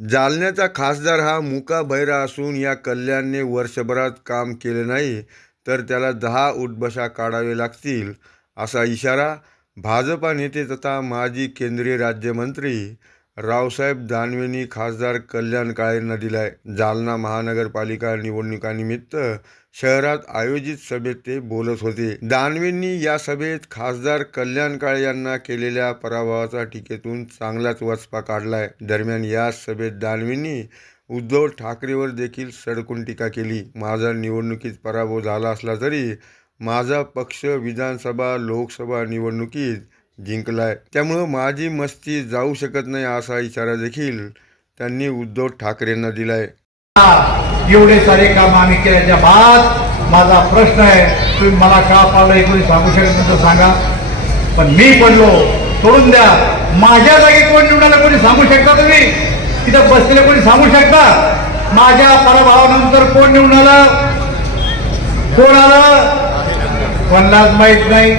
जालन्याचा खासदार हा मुका बहिरा असून या कल्याणने वर्षभरात काम केले नाही तर त्याला 10 उठबशा काढावे लागतील असा इशारा भाजपा नेते तथा माजी केंद्रीय राज्यमंत्री रावसाहेब दानवेंनी खासदार कल्याण काळेंना दिलाय. जालना महानगरपालिका निवडणुकानिमित्त शहरात आयोजित सभेत ते बोलत होते. दानवेंनी या सभेत खासदार कल्याण काळे यांना केलेल्या पराभवाचा टीकेतून चांगलाच वचपा काढलाय. दरम्यान या सभेत दानवेंनी उद्धव ठाकरेवर देखील सडकून टीका केली. माझा निवडणुकीत पराभव झाला असला तरी माझा पक्ष विधानसभा लोकसभा निवडणुकीत जिंकलाय, त्यामुळं माझी मस्ती जाऊ शकत नाही असा इशारा देखील त्यांनी उद्धव ठाकरेंना दिलाय. एवढे सारे काम आम्ही केल्याच्या बाद माझा प्रश्न आहे, तुम्ही मला का पाळलं कोणी सांगू शकत नाही तर सांगा. पण मी पडलो सोडून द्या, माझ्या जागी कोण निवडायला कोणी सांगू शकता? तुम्ही तिथं बसलेले कोणी सांगू शकता? माझ्या पराभवानंतर कोण निवडून आलं, कोण आलं कोणालाच माहित नाही.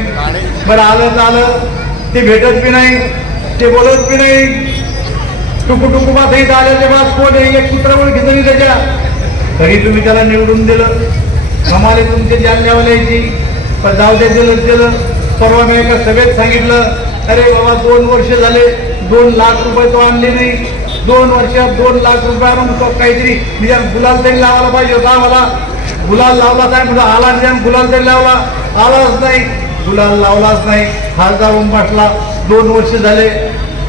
बरं आलं आलं, ते भेटत बी नाही, ते बोलत बी नाही. टुकू मात्र आल्याच्या बाद कोण एक सूत्र ओळखीचं नाही त्याच्या, तरी तुम्ही त्याला निवडून दिलं. कमाले तुमचे जालन्यावाल्याची, पण जाऊ द्या, दिलं. परवा मी एका सभेत सांगितलं, अरे बाबा 2 वर्ष झाले 2 लाख रुपये तो आणले नाही. 2 वर्षात 2 लाख रुपये आणून तो काहीतरी निदान गुलाल तरी लावायला पाहिजे होता. मला गुलाल लावला काय म्हणजे आला निदान गुलाल तरी लावला, आलाच नाही, गुलाल लावलाच नाही. खासदार होऊन बसला. 2 वर्ष झाले,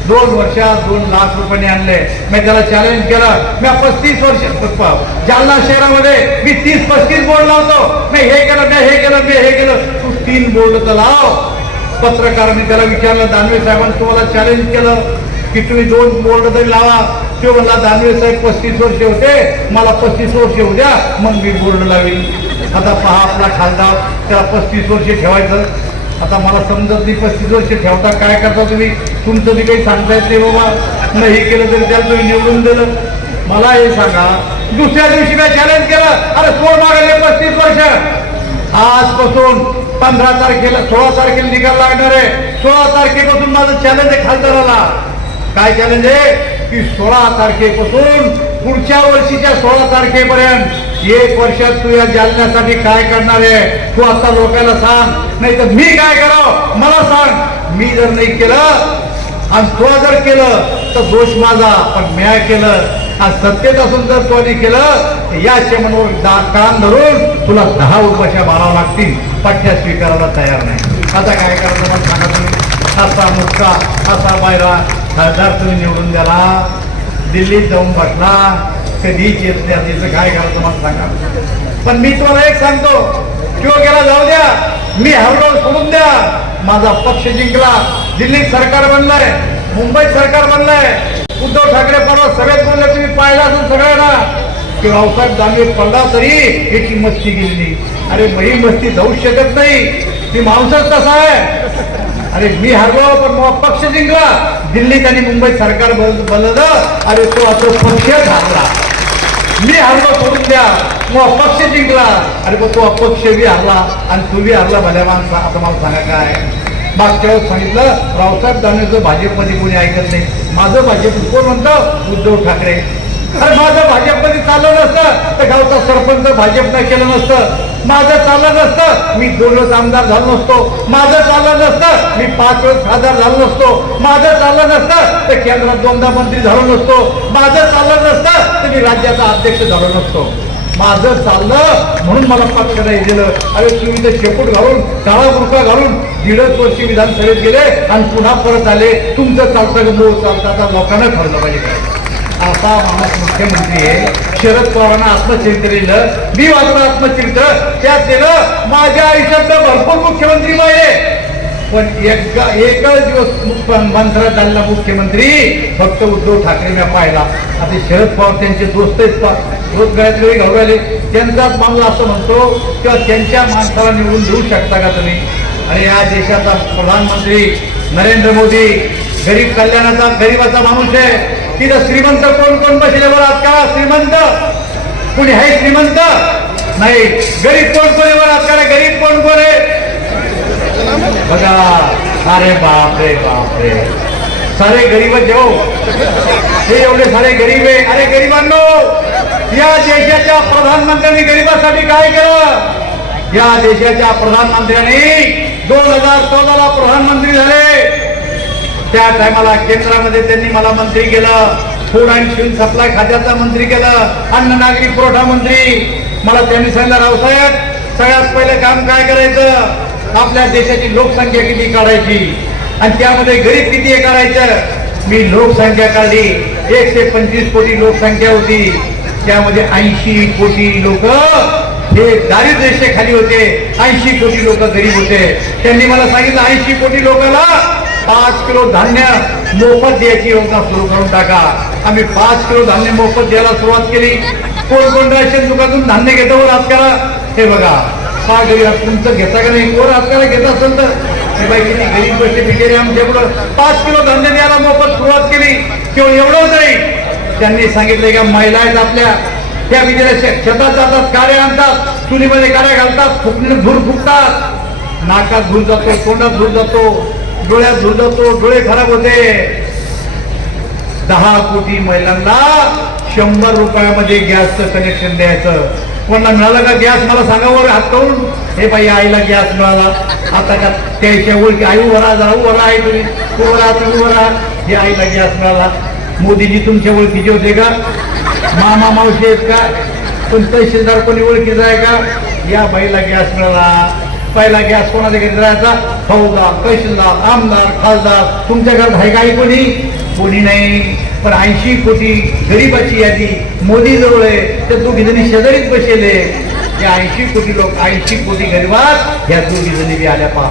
2 वर्षात 2 लाख रुपये आणले. मी त्याला चॅलेंज केलं. मी 35 वर्ष जालना शहरामध्ये मी 30-35 बोर्ड लावतो. मी हे केलं, तू 3 बोर्ड तर लाव. पत्रकारांनी त्याला विचारलं, दानवे साहेबांनी तुम्हाला चॅलेंज केलं की तुम्ही 2 बोर्ड तरी लावा. तो म्हणला, दानवे साहेब 35 वर्ष होते, मला 35 वर्ष होऊ द्या, मग मी बोर्ड लावेल. आता पहा आपला खासदार, त्याला 35 वर्ष ठेवायचं. आता मला समजत नाही 35 वर्ष ठेवता काय करता तुम्ही. तुमचं बी काही सांगता येत नाही बाबा. नाही केलं तरी त्याला तुम्ही निवडून दिलं. मला हे सांगा, दुसऱ्या दिवशी मी चॅलेंज केलं, अरे सोड मागले 35 वर्ष. आजपासून 15 तारखेला 16 तारखेला निकाल लागणार आहे. 16 तारखेपासून माझं चॅलेंज आहे खासदाराला. काय चॅलेंज आहे की 16 तारखेपासून पुढच्या वर्षीच्या 16 तारखेपर्यंत 1 वर्षात तू या जालन्यासाठी काय करणार आहे तू आता लोकांना सांग, नाही तर मी काय करावं मला सांग. मी जर नाही केलं आणि तो जर केलं तर दोष माझा, पण मी केलं आणि सत्तेत असून जर तो केलं या चेमनवर कान धरून तुला 10 उपाशा मारावं लागतील. पठ्या स्वीकारायला तयार नाही. आता काय करायचं मला सांगा तुम्ही. असा मुक्का असा बायरा खासदार तुम्ही निवडून द्याला, दिल्लीत जाऊन बसला, कधीच येत नाही. त्याचं काय करायचं मला सांगा. पण मी तुम्हाला एक सांगतो, किंवा गेला जाऊ द्या, मी हरलो सोडून द्या. माझा पक्ष जिंकला, दिल्लीत सरकार बनलंय, मुंबईत सरकार बनलंय. उद्धव ठाकरे परवा सगळ्यात बोलले, तुम्ही पाहिला असून सगळ्यांना की रावसाहेब दानवे पडला तरी याची मस्ती गेली नाही. अरे ही मस्ती जाऊ शकत नाही, ती माणूसच तसा आहे. अरे मी हरलो पण मग पक्ष जिंकला. दिल्लीत आणि मुंबईत सरकार बनलं, अरे तो आता पक्ष हरला. मी हरलो सोडून द्या, मग पक्ष जिंकला. अरे मग तो अपक्ष बी हरला आणि तू बी हरला. भल्या माणसा आता मला सांगा काय. मागच्या वेळेस सांगितलं, रावसाहेब दानवेचं भाजपमध्ये कोणी ऐकत नाही. माझं भाजप कोण म्हणतं? उद्धव ठाकरे. अरे माझं भाजपमध्ये चाललं नसतं तर गावचा सरपंच भाजपनं केलं नसतं. माझं चाललं नसतं मी 2 वेळेस आमदार झालो नसतो. माझं चाललं नसतं मी 5 वेळेस खासदार झालो नसतो. माझं चाललं नसतं तर केंद्रात 2दा मंत्री झालो नसतो. माझं चाललं नसतं तर मी राज्याचा अध्यक्ष झालो नसतो. माझं चाललं म्हणून मला पक्ष नाही दिलं. अरे तुम्ही ते शेपूट घालून काळा बुरखा घालून 1.5 वर्ष विधानसभेत गेले आणि पुन्हा परत आले. तुमचं चालतं मूळ चालतं. आता लोकांना ठरलं पाहिजे काय. असा माणूस मुख्यमंत्री आहे. शरद पवारांना आत्मचरित्र लिहिलं, मी वाचलं आत्मचरित्र, त्यात दिलं माझ्या आयुष्यातलं भरपूर मुख्यमंत्री पाहिजे, पण एकच दिवस मंत्रात झालेला मुख्यमंत्री फक्त उद्धव ठाकरे मी पाहिला. आता शरद पवार त्यांचे दोस्त आहेत, रोज गळ्यातले घालू आले. त्यांचाच माणूस असं म्हणतो किंवा त्यांच्या माणसाला निवडून देऊ शकता का तुम्ही? अरे या देशाचा प्रधानमंत्री नरेंद्र मोदी गरीब कल्याणाचा गरीबाचा माणूस आहे. तिथं श्रीमंत कोण बसले बरं आहात का? श्रीमंत कोणी आहे? श्रीमंत नाही. गरीब कोण बरं आहात का? गरीब कोण आहे बघा. अरे बापरे बापरे. सारे गरीब जेव हे एवढे सारे गरीब आहे. अरे गरिबांनो, या देशाच्या प्रधानमंत्र्यांनी गरिबांसाठी काय केलं? या देशाच्या प्रधानमंत्र्यांनी 2014ला प्रधानमंत्री झाले. त्या टायमाला केंद्रामध्ये त्यांनी मला मंत्री केलं, फूड अँड सिव्हिल सप्लाय खात्याचा मंत्री केलं, अन्न नागरी पुरवठा मंत्री. मला त्यांनी सांगितलं, रावसाहेब सगळ्यात पहिलं काम काय करायचं? आपल्या देशाची लोकसंख्या किती काढायची आणि त्यामध्ये गरीब किती हे करायचं. मी लोकसंख्या काढली. 125 कोटी लोकसंख्या होती. त्यामध्ये 80 कोटी लोक हे दारिद्र्य रेषेखाली होते, 80 कोटी लोक गरीब होते. त्यांनी मला सांगितलं 80 कोटी लोकांना 5 किलो धान्य मोफत द्यायची योजना सुरू करून टाका. आम्ही 5 किलो धान्य मोफत द्यायला सुरुवात केली. कोण कोण राशन दुकानातून धान्य घेतो वर हात करा. हे बघा, हा गरीब तुमचं घेता का नाही? वर हात करा घेत असेल तर. हे बाई किती गरीब गोष्टी बिचारी आमच्याकडं 5 किलो धान्य द्यायला मोफत सुरुवात केली. केवळ एवढंच नाही, त्यांनी सांगितलं का महिला आहेत आपल्या, त्या बिचाऱ्या शेतात जातात, काड्या आणतात, चुलीमध्ये काड्या घालतात, फुकणीने धूर फुकतात, नाकात धूर जातो, तोंडात धूर जातो, डोळ्यात धूर जातो, डोळे खराब होते. 10 कोटी महिलांना 100 रुपयामध्ये गॅसचं कनेक्शन द्यायचं. कोणाला मिळालं का गॅस? मला सांगा वर हात करून. हे बाई आईला गॅस मिळाला. आता का त्याच्या ओळखी आई उभा जरा उभा आहे, तुम्ही उभा तुम्ही उभा. हे आईला गॅस मिळाला. मोदीजी तुमच्या ओळखीचे होते का? मामा मावशी आहेत का? पण तहसीलदार कोणी ओळखीचा आहे का? या बाईला गॅस मिळाला. पहिला गॅस कोणाच्या घरी राहायचा? फौजदार, तहसीलदार, आमदार, खासदार. तुमच्या घरात आहे काही कोणी नाही. पण 80 कोटी गरीबाची यादी मोदी जवळ आहे. त्या दोघी जणी शेजारीच बसले. या 80 कोटी लोक, 80 कोटी गरीबात ह्या दोघी जणी आल्या पहा.